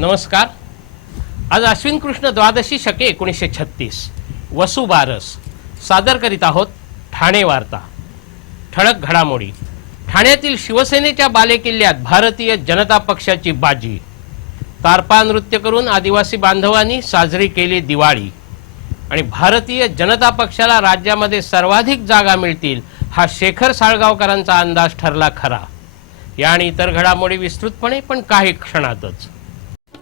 नमस्कार. आज अश्विन कृष्ण द्वादशी शके एकोणीसशे छत्तीस. वसु बारस. सादर करीत आहोत ठाणे वार्ता. ठळक घडामोडी. ठाण्यातील शिवसेनेच्या बालेकिल्ल्यात भारतीय जनता पक्षाची बाजी. तारपा नृत्य करून आदिवासी बांधवांनी साजरी केली दिवाळी. आणि भारतीय जनता पक्षाला राज्यामध्ये सर्वाधिक जागा मिळतील हा शेखर साळगावकरांचा अंदाज ठरला खरा. या आणि इतर घडामोडी विस्तृतपणे पण काही क्षणातच.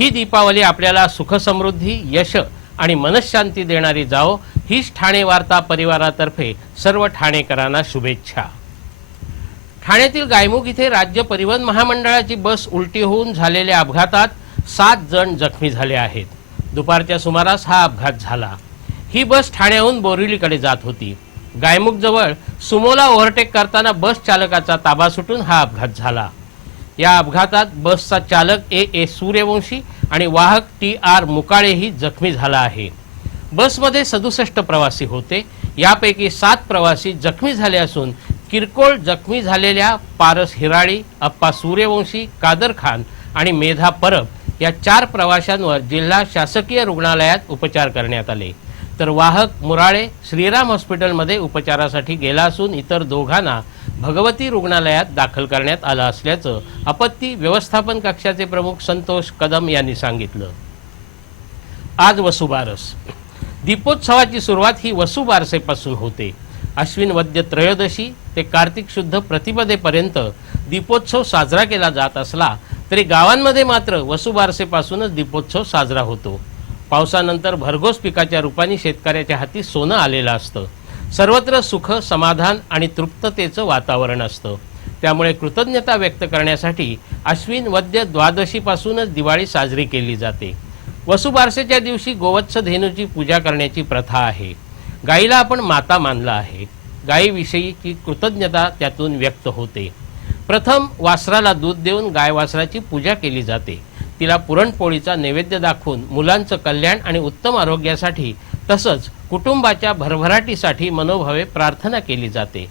ही दीपावली आपल्याला सुखसमृद्धी यश आणि मनशांती देणारी जाओ हीच ठाणे वार्ता परिवारातर्फे सर्व ठाणेकरांना शुभेच्छा. ठाण्यातील गायमुख इथे राज्य परिवहन महामंडळाची बस उलटी होऊन झालेल्या अपघातात सात जण जखमी झाले आहेत. दुपारच्या सुमारास हा अपघात झाला. ही बस ठाण्याहून बोरिवलीकडे जात होती. गायमुखजवळ सुमोला ओव्हरटेक करताना बस चालकाचा ताबा सुटून हा अपघात झाला. या अपघातात बसचा चालक ए ए सूर्यवंशी आणि वाहक टी आर मुकाळेही जखमी झाला आहे. बसमध्ये सदुसष्ट प्रवासी होते. यापैकी सात प्रवासी जखमी झाले असून किरकोळ जखमी झालेल्या पारस हिराळी अप्पा सूर्यवंशी कादर खान आणि मेधा परब या चार प्रवाशांवर जिल्हा शासकीय रुग्णालयात उपचार करण्यात आले. तर वाहक मुराळे श्रीराम हॉस्पिटलमध्ये उपचारासाठी गेला असून इतर दोघांना भगवती रुग्णालयात दाखल करण्यात आलं असल्याचं आपत्ती व्यवस्थापन कक्षाचे प्रमुख संतोष कदम यांनी सांगितलं. आज वसुबारस दीपोत्सवाची सुरुवात ही वसुबारसेपासून होते. अश्विन वद्य त्रयोदशी ते कार्तिक शुद्ध प्रतिपदेपर्यंत दीपोत्सव साजरा केला जात असला तरी गावांमध्ये मात्र वसुबारसेपासूनच दीपोत्सव साजरा होतो. पावसानंतर भरघोस पिकाच्या रूपाने शेतकऱ्याच्या हाती सोनं आलेलं असतं. सर्वत्र सुख समाधान आणि तृप्ततेचं वातावरण असतं. त्यामुळे कृतज्ञता व्यक्त करण्यासाठी अश्विन वद्य द्वादशीपासूनच दिवाळी साजरी केली जाते. वसुबारसेच्या दिवशी गोवत्स धेनूची पूजा करण्याची प्रथा आहे. गाईला आपण माता मानला आहे. गायीविषयीची कृतज्ञता त्यातून व्यक्त होते. प्रथम वासराला दूध देऊन गाय वासराची पूजा केली जाते. तिला पुरणपोळीचा नैवेद्य दाखवून मुलांचं कल्याण आणि उत्तम आरोग्यासाठी तसंच कुटुंबाच्या भरभराटीसाठी मनोभावे प्रार्थना केली जाते.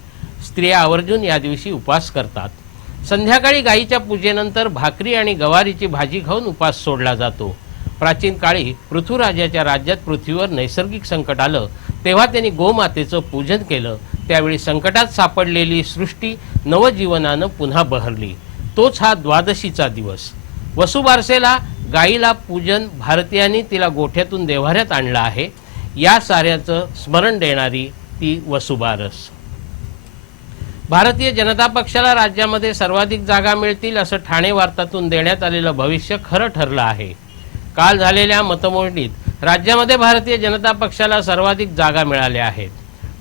स्त्रिया आवर्जून या दिवशी उपवास करतात. संध्याकाळी गायीच्या पूजेनंतर भाकरी आणि गवारीची भाजी खाऊन उपवास सोडला जातो. प्राचीन काळी पृथ्वीराजाच्या राज्यात पृथ्वीवर नैसर्गिक संकट आलं तेव्हा त्यांनी गोमातेचं पूजन केलं. त्यावेळी संकटात सापडलेली सृष्टी नवजीवनानं पुन्हा बहरली. तोच हा द्वादशीचा दिवस. वसुबारसेला गायीला पूजन भारतीयांनी तिला गोठ्यातून देव्हाऱ्यात आणलं आहे. या साऱ्याचं स्मरण देणारी ती वसुबारस. भारतीय जनता पक्षाला राज्यामध्ये सर्वाधिक जागा मिळतील असं ठाणे वार्तातून देण्यात आलेलं भविष्य खरं ठरलं आहे. काल झालेल्या मतमोजणीत राज्यामध्ये भारतीय जनता पक्षाला सर्वाधिक जागा मिळाल्या आहेत.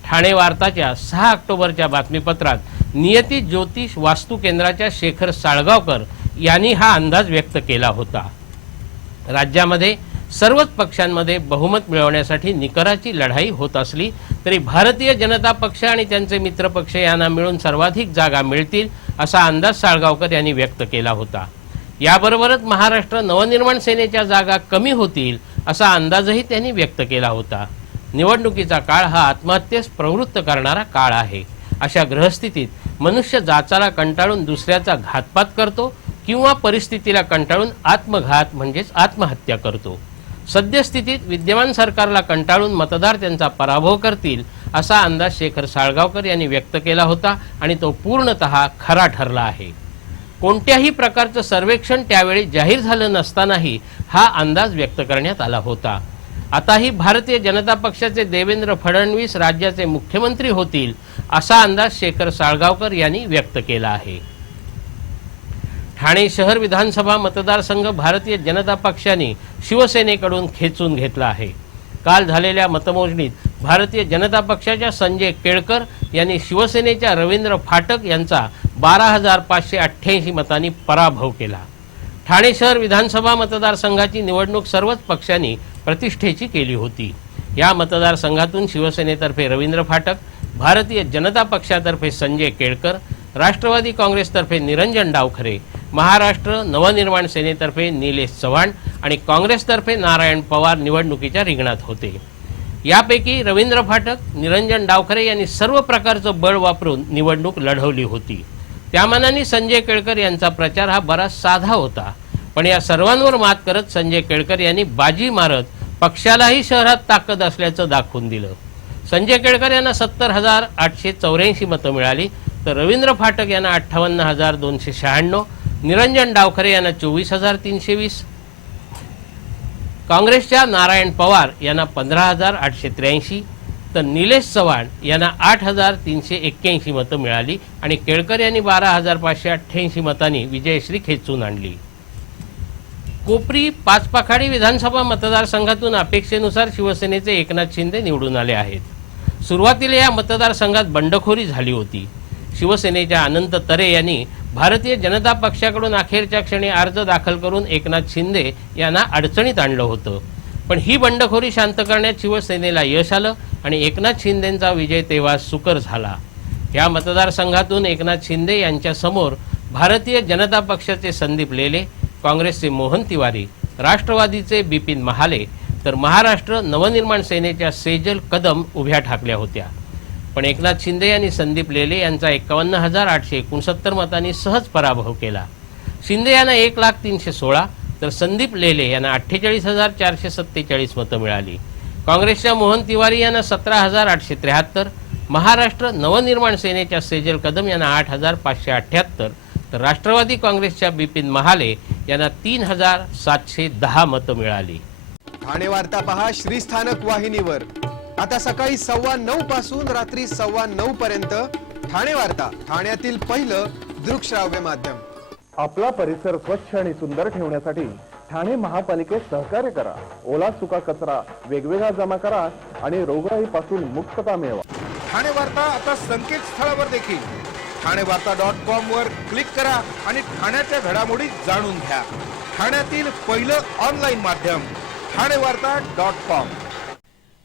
ठाणे वार्ताच्या सहा ऑक्टोबरच्या बातमीपत्रात नियती ज्योतिष वास्तू केंद्राच्या शेखर साळगावकर यांनी हा अंदाज व्यक्त केला होता. राज्यामध्ये सर्वच पक्षांमध्ये बहुमत मिळवण्यासाठी निकराची लढाई होत असली तरी भारतीय जनता पक्ष आणि त्यांचे मित्रपक्ष यांना मिळून सर्वाधिक जागा मिळतील असा अंदाज साळगावकर यांनी व्यक्त केला होता. याबरोबरच महाराष्ट्र नवनिर्माण सेनेच्या जागा कमी होतील असा अंदाजही त्यांनी व्यक्त केला होता. निवडणुकीचा काळ हा आत्महत्येस प्रवृत्त करणारा काळ आहे. अशा ग्रहस्थितीत मनुष्य जाचाला कंटाळून दुसऱ्याचा घातपात करतो किंवा परिस्थितीला कंटाळून आत्मघात म्हणजेच आत्महत्या करतो. सद्यस्थितीत विद्यमान सरकारला कंटाळून मतदार त्यांचा पराभव करतील असा अंदाज शेखर साळगावकर यांनी व्यक्त केला होता आणि तो पूर्णतः खरा ठरला आहे. कोणत्याही प्रकारचं सर्वेक्षण त्यावेळी जाहीर झालं नसतानाही हा अंदाज व्यक्त करण्यात आला होता. आताही भारतीय जनता पक्षाचे देवेंद्र फडणवीस राज्याचे मुख्यमंत्री होतील असा अंदाज शेखर साळगावकर यांनी व्यक्त केला आहे. ठाणे शहर विधानसभा मतदारसंघ भारतीय जनता पक्षाने शिवसेनेकडून खेचून घेतला आहे. काल झालेल्या मतमोजणीत भारतीय जनता पक्षाच्या संजय केळकर यांनी शिवसेनेच्या रवींद्र फाटक यांचा बारा हजार पाचशे अठ्ठ्याऐंशी मतांनी पराभव केला. ठाणे शहर विधानसभा मतदारसंघाची निवडणूक सर्वच पक्षांनी प्रतिष्ठेची केली होती. या मतदारसंघातून शिवसेनेतर्फे रवींद्र फाटक भारतीय जनता पक्षातर्फे संजय केळकर राष्ट्रवादी काँग्रेसतर्फे निरंजन डावखरे महाराष्ट्र नवनिर्माण सेनेतर्फे निलेश चव्हाण आणि काँग्रेसतर्फे नारायण पवार निवडणुकीच्या रिंगणात होते. यापैकी रवींद्र फाटक निरंजन डावखरे यांनी सर्व प्रकारचं बळ वापरून निवडणूक लढवली होती. त्यामानाने संजय केळकर यांचा प्रचार हा बराच साधा होता. पण या सर्वांवर मात करत संजय केळकर यांनी बाजी मारत पक्षालाही शहरात ताकद असल्याचं दाखवून दिलं. संजय केळकर यांना सत्तर हजार आठशे चौऱ्याऐंशी मतं मिळाली तर रवींद्र फाटक यांना अठ्ठावन्न हजार दोनशे शहाण्णव निरंजन डावखरे यांना चोवीस हजार तीनशे वीस. काँग्रेसच्या नारायण पवार यांना पंधरा हजार आठशे त्र्याऐंशी. तर निलेश चव्हाण यांना आठ हजार तीनशे एक्क्याऐंशी मतं मिळाली आणि केळकर यांनी बारा हजार पाचशे अठ्ठ्याऐंशी मतांनी विजयश्री खेचून आणली. कोपरी पाचपाखाडी विधानसभा मतदारसंघातून अपेक्षेनुसार शिवसेनेचे एकनाथ शिंदे निवडून आले आहेत. सुरुवातीला या मतदारसंघात बंडखोरी झाली होती. शिवसेनेच्या अनंत तरे यांनी भारतीय जनता पक्षाकडून अखेरच्या क्षणी अर्ज दाखल करून एकनाथ शिंदे यांना अडचणीत आणलं होतं. पण ही बंडखोरी शांत करण्यात शिवसेनेला यश आलं आणि एकनाथ शिंदेंचा विजय तेव्हा सुकर झाला. या मतदारसंघातून एकनाथ शिंदे यांच्यासमोर भारतीय जनता पक्षाचे संदीप लेले काँग्रेसचे मोहन तिवारी राष्ट्रवादीचे बिपिन महाले तर महाराष्ट्र नवनिर्माण सेनेच्या सेजल कदम उभ्या ठाकल्या होत्या. पण एकनाथ शिंदे यांनी संदीप लेले यांचा एकावन्न हजार आठशे एकोणसत्तर मतांनी सहज पराभव केला. शिंदे यांना एक लाख तीनशे सोळा तर संदीप लेले यांना अठ्ठेचाळीस हजार चारशे सत्तेचाळीस मतं मिळाली. काँग्रेसच्या मोहन तिवारी यांना सतरा हजार आठशे त्र्याहत्तर महाराष्ट्र नवनिर्माण सेनेच्या सेजल कदम यांना आठ हजार पाचशे अठ्ठ्याहत्तर तर राष्ट्रवादी काँग्रेसच्या बिपिन महाले यांना तीन हजार सातशे दहा मतं मिळाली. ठाणे वार्ता पहा श्रीस्थानक वाहिनीवर. आता सकाळी सव्वा नऊ पासून रात्री सव्वा नऊ पर्यंत ठाणे वार्ता ठाण्यातील पहिलं दृकश्राव्य माध्यम. आपला परिसर स्वच्छ आणि सुंदर ठेवण्यासाठी ठाणे महापालिकेत सहकार्य करा. ओला सुका कचरा वेगवेगळा जमा करा आणि रोगराईपासून मुक्तता मिळवा. ठाणे वार्ता आता संकेतस्थळावर देखील. ठाणे वार्ता डॉट कॉम वर क्लिक करा आणि ठाण्याच्या घडामोडी जाणून घ्या. ठाण्यातील पहिलं ऑनलाईन माध्यम ठाणे वार्ता डॉट कॉम.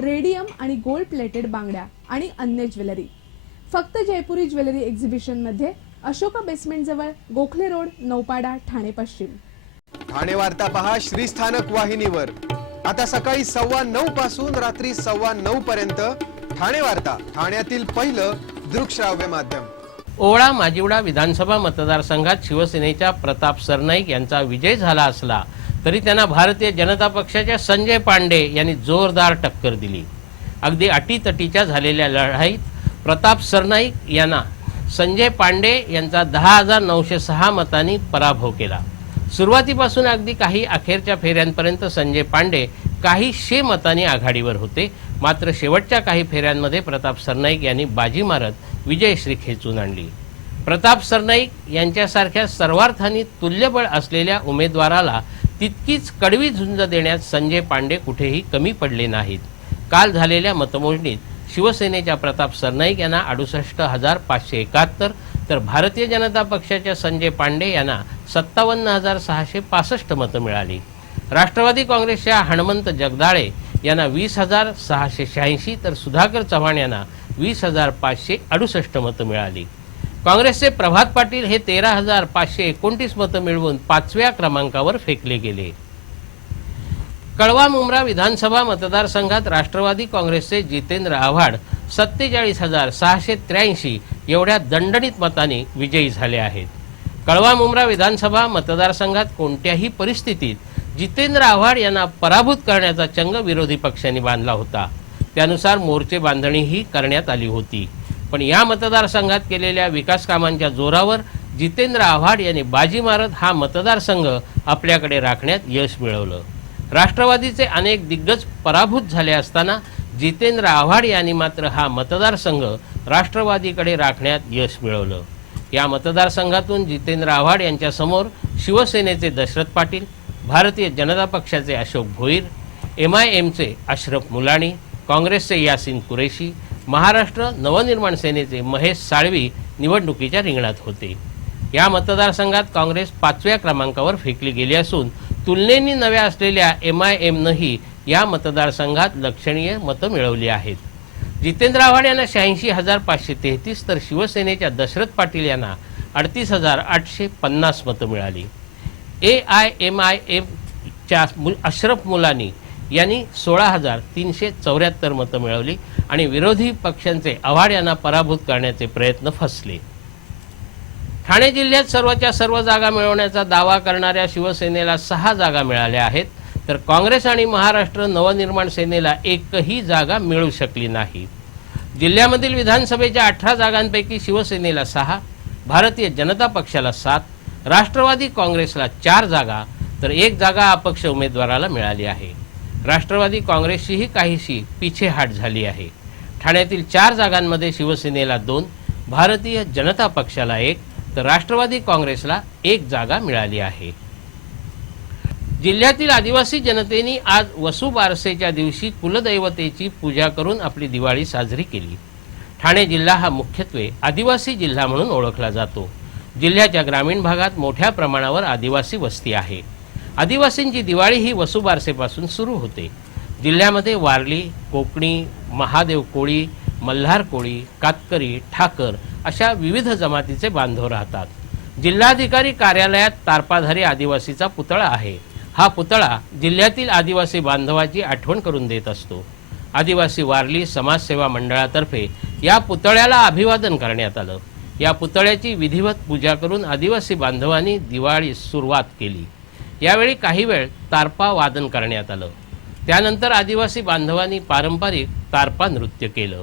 radium आणि गोल्ड प्लेटेड बांगड्या आणि अन्य ज्वेलरी. फक्त जयपुरी ज्वेलरी एक्झिबिशनमध्ये अशोका बेसमेंट जवळ गोखले रोड नौपाडा ठाणे पश्चिम. ठाणे वार्ता पहा श्रीस्थानक वाहिनीवर. आता सकाळी सव्वा नऊ पासून रात्री सव्वा नऊ पर्यंत ठाणे वार्ता ठाण्यातील पहिलं दृकश्राव्य माध्यम. ओवळा माजिवडा विधानसभा मतदारसंघात शिवसेनेच्या प्रताप सरनाईक यांचा विजय झाला असला तरी त्यांना भारतीय जनता पक्षाच्या संजय पांडे यांनी जोरदार टक्कर दिली. अगदी अटीतटीच्या झालेल्या लढाईत प्रताप सरनाईक यांना संजय पांडे यांचा दहा हजार नऊशे सहा मतांनी पराभव केला. सुरुवातीपासून अगदी काही अखेरच्या फेऱ्यांपर्यंत संजय पांडे काही शे मतांनी आघाडीवर होते. मात्र शेवटच्या काही फेऱ्यांमध्ये प्रताप सरनाईक यांनी बाजी मारत विजयश्री खेचून आणली. प्रताप सरनाईक यांच्यासारख्या सर्वार्थाने तुल्यबळ असलेल्या उमेदवाराला तितकीच कडवी झुंज देण्यात संजय पांडे कुठेही कमी पडले नाहीत. काल झालेल्या मतमोजणीत शिवसेनेच्या प्रताप सरनाईक यांना अडुसष्ट हजार पाचशे एकाहत्तर तर भारतीय जनता पक्षाच्या संजय पांडे यांना सत्तावन्न हजार सहाशे पासष्ट मतं मिळाली. राष्ट्रवादी काँग्रेसच्या हणमंत जगदाळे यांना वीस हजार सहाशे शहाऐंशी तर सुधाकर चव्हाण यांना वीस हजार पाचशे अडुसष्ट मतं मिळाली. काँग्रेसचे प्रभात पाटील हे तेरा हजार पाचशे एकोणतीस मतं मिळवून पाचव्या क्रमांकावर फेकले गेले. कळवा मुंब्रा विधानसभा मतदारसंघात राष्ट्रवादी काँग्रेसचे जितेंद्र आव्हाड सत्तेचाळीस हजार सहाशे त्र्याऐंशी एवढ्या दणदणीत मताने विजयी झाले आहेत. कळवा मुंब्रा विधानसभा मतदारसंघात कोणत्याही परिस्थितीत जितेंद्र आव्हाड यांना पराभूत करण्याचा चंग विरोधी पक्षांनी बांधला होता. त्यानुसार मोर्चे बांधणीही करण्यात आली होती. पण या मतदारसंघात केलेल्या विकास कामांच्या जोरावर जितेंद्र आव्हाड यांनी बाजी मारत हा मतदारसंघ आपल्याकडे राखण्यात यश मिळवलं. राष्ट्रवादीचे अनेक दिग्गज पराभूत झाले असताना जितेंद्र आव्हाड यांनी मात्र हा मतदारसंघ राष्ट्रवादीकडे राखण्यात यश मिळवलं. या मतदारसंघातून जितेंद्र आव्हाड यांच्यासमोर शिवसेनेचे दशरथ पाटील भारतीय जनता पक्षाचे अशोक भोईर एम आय एमचे अशरफ मुलाणी काँग्रेसचे यासिन कुरेशी महाराष्ट्र नवनिर्माण सेनेचे महेश साळवी निवडणुकीच्या रिंगणात होते. या मतदारसंघात काँग्रेस पाचव्या क्रमांकावर फेकली गेली असून तुलनेने नव्या असलेल्या एम आय एमनंही या मतदारसंघात लक्षणीय मतं मिळवली आहेत. जितेंद्र आव्हाड यांना शहाऐंशी हजार पाचशे तेहतीस तर शिवसेनेच्या दशरथ पाटील यांना अडतीस हजार आठशे पन्नास मतं मिळाली. ए आय एम आय एमच्या अशरफ मुलानी यांनी सोळा हजार तीनशे चौऱ्याहत्तर मतं मिळवली. आणि विरोधी पक्षांचे आव्हाड यांना पराभूत करण्याचे प्रयत्न फसले. ठाणे जिल्ह्यात सर्वच्या सर्व जागा मिळवण्याचा दावा करणाऱ्या शिवसेनेला सहा जागा मिळाल्या आहेत. तर काँग्रेस आणि महाराष्ट्र नवनिर्माण सेनेला एकही जागा मिळू शकली नाही. जिल्ह्यामधील विधानसभेच्या अठरा जागांपैकी शिवसेनेला सहा भारतीय जनता पक्षाला सात राष्ट्रवादी काँग्रेसला चार जागा तर एक जागा अपक्ष उमेदवाराला मिळाली आहे. राष्ट्रवादी काँग्रेसचीही काहीशी पिछेहाट झाली आहे. ठाण्यातील चार जागांमध्ये शिवसेनेला दोन भारतीय जनता पक्षाला एक तर राष्ट्रवादी काँग्रेसला एक जागा मिळाली आहे. जिल्ह्यातील आदिवासी जनतेने आज वसुबारसेच्या दिवशी कुलदैवतेची पूजा करून आपली दिवाळी साजरी केली. ठाणे जिल्हा हा मुख्यत्वे आदिवासी जिल्हा म्हणून ओळखला जातो. जिल्ह्याच्या ग्रामीण भागात मोठ्या प्रमाणावर आदिवासी वस्ती आहे. आदिवासींची दिवाळी ही वसुबारसेपासून सुरू होते. जिल्ह्यामध्ये वारली कोकणी महादेव कोळी मल्हार कोळी कातकरी ठाकर अशा विविध जमातीचे बांधव राहतात. जिल्हाधिकारी कार्यालयात तारपाधारी आदिवासीचा पुतळा आहे. हा पुतळा जिल्ह्यातील आदिवासी बांधवाची आठवण करून देत असतो. आदिवासी वारली समाजसेवा मंडळातर्फे या पुतळ्याला अभिवादन करण्यात आलं. या पुतळ्याची विधिवत पूजा करून आदिवासी बांधवांनी दिवाळी सुरुवात केली. यावेळी काही वेळ तारपा वादन करण्यात आलं. त्यानंतर आदिवासी बांधवांनी पारंपरिक तारपा नृत्य केलं.